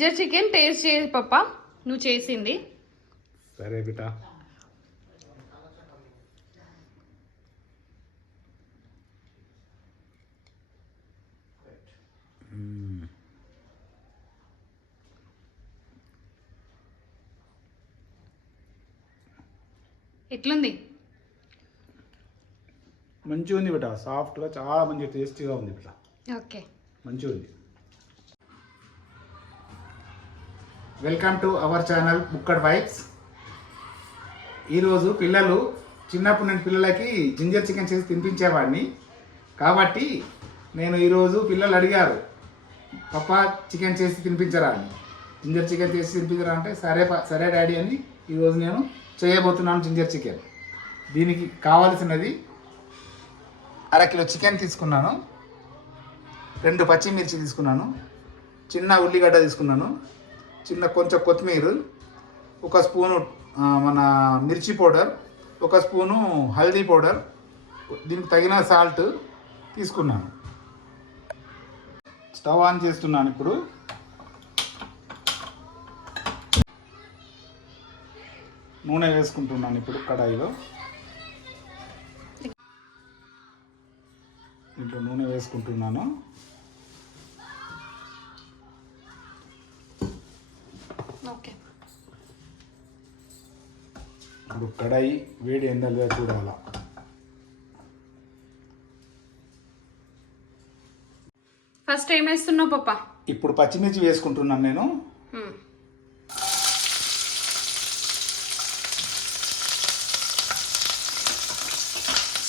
Ginger chicken taste చేసి పప్ప నువ్వు చేసింది. సరే బిడ్డ. ఎట్లుంది? మంచిగా ఉంది బిడ్డ, సాఫ్ట్గా చాలా మంచి టేస్టీగా ఉంది బిడ్డ. ఓకే, మంచిగా ఉంది. Welcome to our channel Bukkad vibes. ఈరోజు పిల్లలు చిన్నప్పుడు నేను పిల్లలకి జింజర్ చికెన్ చేసి తినిపించేవాడిని కాబట్టి నేను ఈరోజు పిల్లలు అడిగారు పప్పా చికెన్ చేసి తినిపించరా అని. జింజర్ చికెన్ చేసి తినిపించరా అంటే సరే డాడీ అని ఈరోజు నేను చేయబోతున్నాను జింజర్ చికెన్. దీనికి కావాల్సినది 1/2 కిలో చికెన్ తీసుకున్నాను, 2 పచ్చిమిర్చి తీసుకున్నాను, చిన్న ఉల్లిగడ్డ తీసుకున్నాను, కొంచెం కొత్తిమీర, 1 స్పూను మన మిర్చి పౌడర్, 1 స్పూను హల్దీ పౌడర్, దీనికి తగిన సాల్ట్ తీసుకున్నాను. స్టవ్ ఆన్ చేస్తున్నాను. ఇప్పుడు నూనె వేసుకుంటున్నాను. ఇప్పుడు కడాయిలో దీంట్లో నూనె వేసుకుంటున్నాను. ఓకే, ఇప్పుడు కడాయి వేడి ఎండలుగా చూడాలా. ఫస్ట్ ఏం వేస్తున్నావు పప్ప? ఇప్పుడు పచ్చిమిర్చి వేసుకుంటున్నాను నేను.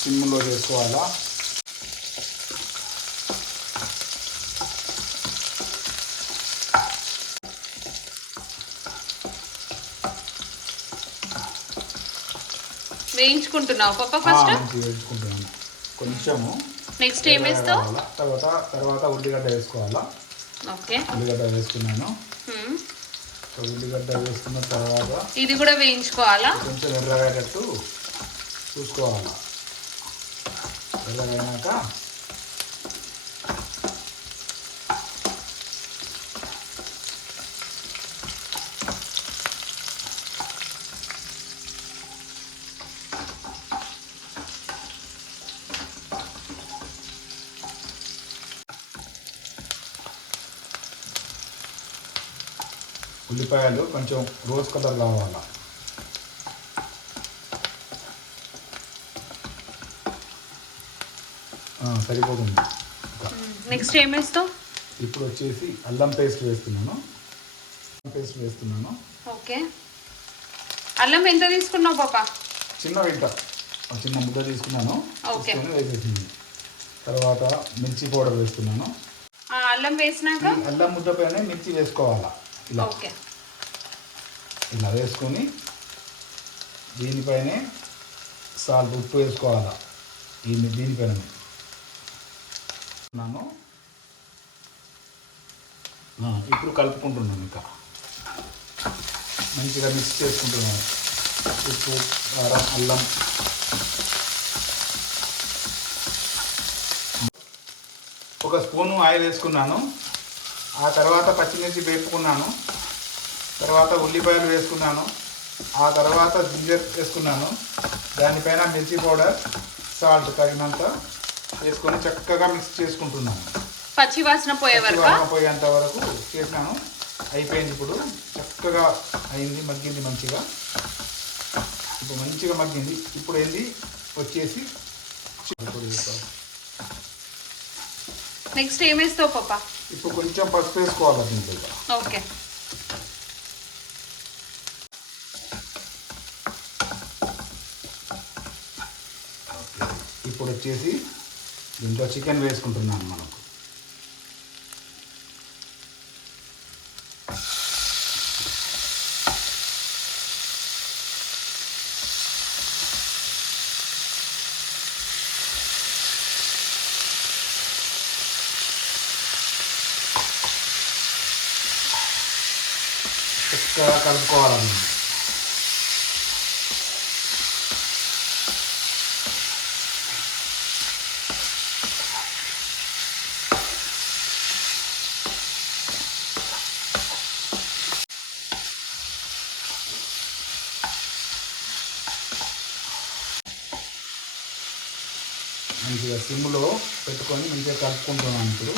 సిమ్లో వేసుకోవాలా. వేయించుకుంటున్నావు పప్ప ఫస్ట్? వేయించుకుంటున్నాను కొంచెము. నెక్స్ట్ ఏం వేస్తావు? తర్వాత ఉల్లిగడ్డ వేసుకోవాలా. ఓకే, ఉల్లిగడ్డ వేసుకున్నాను. ఉల్లిగడ్డ వేసుకున్న తర్వాత ఇది కూడా వేయించుకోవాలా? కొంచెం ఎర్రగేటట్టు చూసుకోవాలా. ఎర్రగైనాక ఉల్లిపాయలు కొంచెం రోజ్ కలర్ రావాలా. సరిపోతుంది. నెక్స్ట్ ఏం వేస్తావు? ఇప్పుడు వచ్చేసి అల్లం పేస్ట్ వేస్తున్నాను. ఓకే, అల్లం ఎంత తీసుకున్నావు పాప? చిన్న ముద్ద తీసుకున్నాను. ఓకే, వేసేసింది. తర్వాత మిర్చి పౌడర్ వేస్తున్నాను. అల్లం వేసినాక అల్లం ముద్ద పైన మిర్చి వేసుకోవాలా. ఇలా ఇలా వేసుకొని దీనిపైనే సాల్ట్ ఉప్పు వేసుకోవాలా. దీనిపైన ఇప్పుడు కలుపుకుంటున్నాను. ఇంకా మంచిగా మిక్స్ చేసుకుంటున్నాను. ఉప్పు, కారం, అల్లం. ఒక స్పూను ఆయిల్ వేసుకున్నాను. ఆ తర్వాత పచ్చిమిర్చి వేపుకున్నాను. తర్వాత ఉల్లిపాయలు వేసుకున్నాను. ఆ తర్వాత జింజర్ వేసుకున్నాను. దానిపైన మిర్చి పౌడర్, సాల్ట్ తగినంత వేసుకొని చక్కగా మిక్స్ చేసుకుంటున్నాను. పచ్చివాసన పోయేంత వరకు చేసినాను. అయిపోయింది. ఇప్పుడు చక్కగా అయింది, మగ్గింది మంచిగా. ఇప్పుడు మంచిగా మగ్గింది. ఇప్పుడు ఏంది వచ్చేసి నెక్స్ట్ ఏం వేస్తావు పాప? ఇప్పుడు కొంచెం పసుపు వేసుకోవాలి దీంట్లో. ఓకే, ఇప్పుడు వచ్చేసి దీంట్లో చికెన్ వేసుకుంటున్నాను. మనకు చక్కగా కలుపుకోవాలన్నమాట. మంచిగా సిమ్లో పెట్టుకొని మంచిగా కలుపుకుంటున్నాను ఇప్పుడు.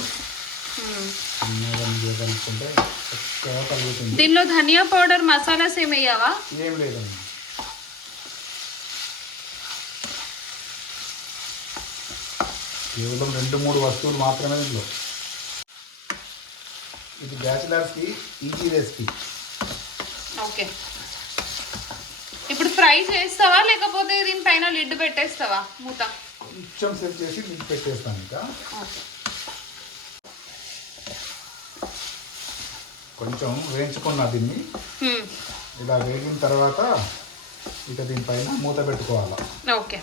మంచిగా కలుపుకుంటే చక్కగా కలుగుతుంది. దీనిలో ధనియా పౌడర్ మసాలాస్ ఏమి వేయవా? ఏం లేదమ్మా, కేవలం 2-3 వస్తువులు మాత్రమే దీనిలో. ఇది బ్యాచిలర్స్కి ఈజీ రెసిపీ. ఓకే, ఇప్పుడు ఫ్రై చేస్తావా లేకపోతే దీనిపైన లిడ్ పెట్టేస్తావా? మూత కొంచెం సేవ్ చేసి లిడ్ పెట్టేస్తాను. ఇంకా కొంచెం వేయించుకున్నా దీన్ని. ఇలా వేగిన తర్వాత ఇక దీనిపైన మూత పెట్టుకోవాలా. ఓకే,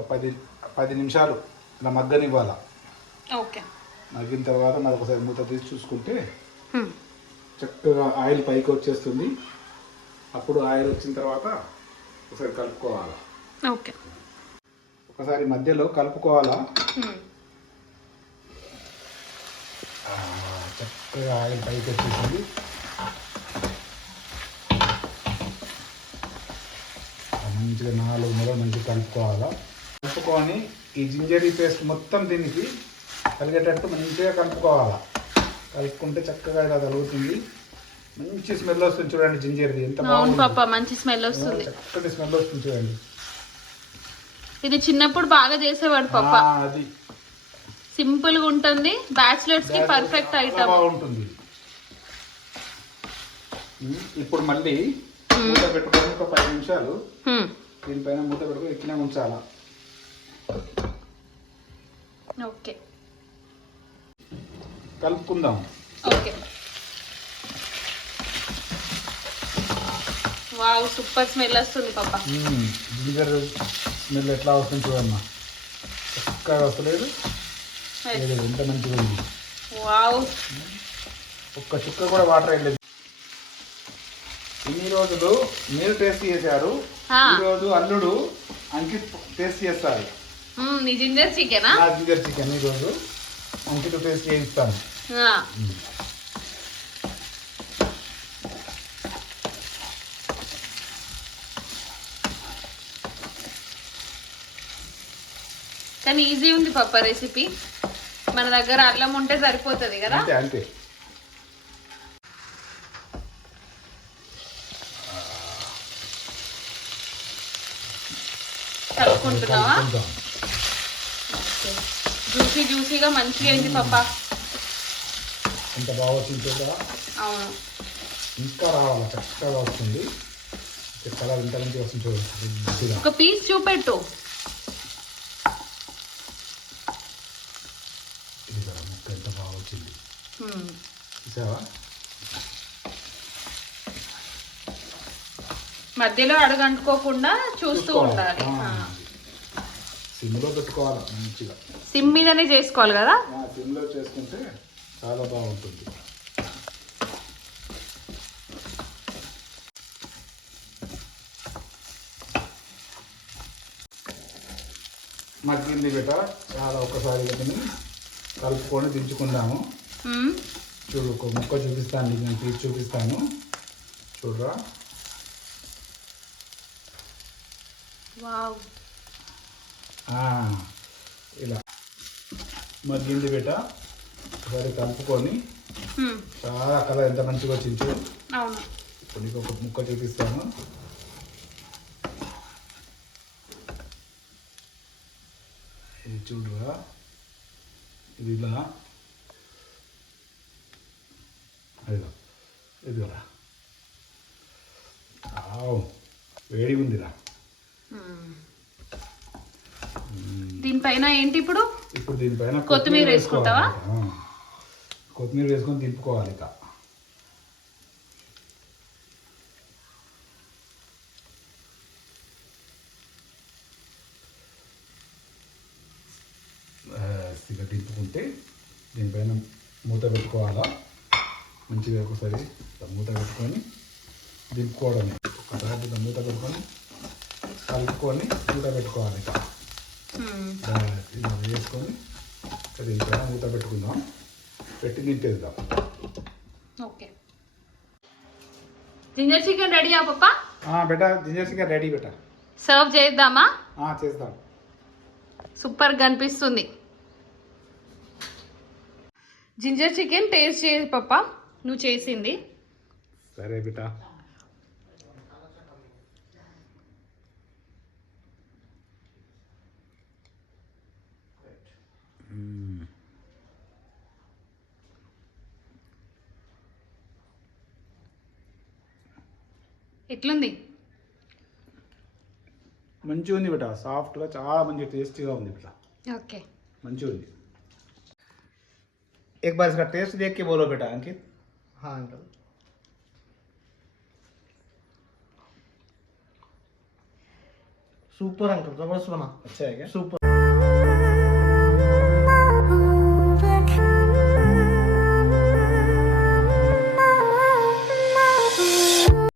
ఒక 10 నిమిషాలు ఇలా మగ్గనివ్వాలా. ఓకే, మగ్గిన తర్వాత మరి ఒకసారి మూత తీసి చూసుకుంటే చక్కగా ఆయిల్ పైకి వచ్చేస్తుంది. అప్పుడు ఆయిల్ వచ్చిన తర్వాత ఒకసారి కలుపుకోవాలా. ఓకే, ఒకసారి మధ్యలో కలుపుకోవాలా. చక్కగా ఆయిల్ పైకి వచ్చేసింది. మంచిగా 4 మూలలు మంచిగా కలుపుకోవాలా. కలుపుకొని ఈ జింజరీ పేస్ట్ మొత్తం దీనికి కలిగేటట్టు మంచిగా కలుపుకోవాలా. కలుపుకుంటే చక్కగా ఇలా కలుగుతుంది. మంచి స్మెల్ వస్తుంది చూడండి. జింజర్ది ఎంత అవును పాప, మంచి స్మెల్ వస్తుంది. చక్కటి స్మెల్ వస్తుంది చూడండి. ఇది చిన్నప్పుడు బాగా చేసేవాడు పాప. అది సింపుల్ గా ఉంటుంది, బ్యాచిలర్స్ కి పర్ఫెక్ట్ ఐటమ్. బాగుంటుంది. ఇప్పుడు మళ్ళీ మూత పెట్టుకొని ఒక 10 నిమిషాలు దీనిపైన మూత పెట్టుకొని ఎక్కినా ఉంచాలా. ఓకే, కలుపుకుందాం. ఓకే, వావ్, సూపర్ స్మెల్ వస్తుంది పాప. జింజర్ స్మెల్ ఎట్లా వస్తుంది చూడమ్మా. చక్కగా వస్తలేదు, ఎంత మంచిగా ఉంది. వావ్, ఒక్క చుక్క కూడా వాటర్ వెళ్ళలేదు. ఇన్ని రోజులు మీరు టేస్ట్ చేశారు, ఈరోజు అల్లుడు అంకిత్ టేస్ట్ చేస్తారు. నీ జింజర్ చికెనా? నా జింజర్ చికెన్ ఈరోజు అంకిత్ టేస్ట్ చేయిస్తాను. కానీ ఈజీ ఉంది పప్ప రెసిపీ. మన దగ్గర అల్లం ఉంటే సరిపోతుంది కదా. అంతే అంతే. కలుపుకుంటున్నావా? జ్యూసీ జ్యూసీగా మంచిగా అయింది పప్ప. ఎంత బాగా వచ్చింది కదా. అవును, ఇంకా రావాలా, చక్కగా వస్తుంది. కలర్ ఎంత మంచిగా వస్తుంది చూడండి. ఒక పీస్ చూపెట్టు. ఇది కదా ముక్క ఎంత బాగా వచ్చింది చూసావా. మధ్యలో అడుగంటుకోకుండా చూస్తూ ఉండాలి. సిమ్లో పెట్టుకోవాలి మంచిగా. సిమ్ మీదనే చేసుకోవాలి కదా. సిమ్లో చేసుకుంటే చాలా బాగుంటుంది. మగ్గింది బెట చాలా. ఒక్కసారి వీటిని కలుపుకొని దించుకుందాము. చూడు, ఒక ముక్క చూపిస్తాను నీకు, నేను తీసి చూపిస్తాను చూడరా. వావ్, ఇలా మగ్గింది బెట. ఒకసారి కలుపుకొని చాలా కలర్ ఎంత మంచిగా వచ్చింది చూడు. అవును, ఇప్పుడు నీకు ఒక ముక్క చూపిస్తాను. ఇది చూడరా, ఇది ఇలా అదిగా ఇదిరా. వేడిగా ఉందిరా. దీనిపైన ఏంటి ఇప్పుడు? ఇప్పుడు దీనిపైన కొత్తిమీర వేసుకుంటావా? కొత్తిమీర వేసుకొని దింపుకోవాలి. ఇక దింపుకుంటే దీనిపైన మూత పెట్టుకోవాలా. మంచిగా ఒకసారి మూత పెట్టుకొని దింపుకోవడమే. ఒకసారి మూత పెట్టుకొని కలుపుకొని మూత పెట్టుకోవాలి. ఇలా వేసుకొని దీనిపైన మూత పెట్టుకుందాం. పెట్టి దింపేద్దాం. ఓకే, జింజర్ చికెన్ రెడీయా పప్పా? బేటా జింజర్ చికెన్ రెడీ బేటా. సర్వ్ చేద్దామా? చేస్తాం. సూపర్ కనిపిస్తుంది. జింజర్ చికెన్ టేస్ట్ చేసి పప్పా, నువ్వు చేసింది. సరే బేటా. ఎట్లుంది? మంచిగా ఉంది బేటా, సాఫ్ట్గా చాలా మంచి టేస్టీగా ఉంది బేటా. ఓకే, మంచిగా ఉంది. एक बार इसका टेस्ट देख के बोलो बेटा अंकित. हाँ अंकल. सुपर अंकल, जबरदस्त बना. अच्छा है क्या? सुपर.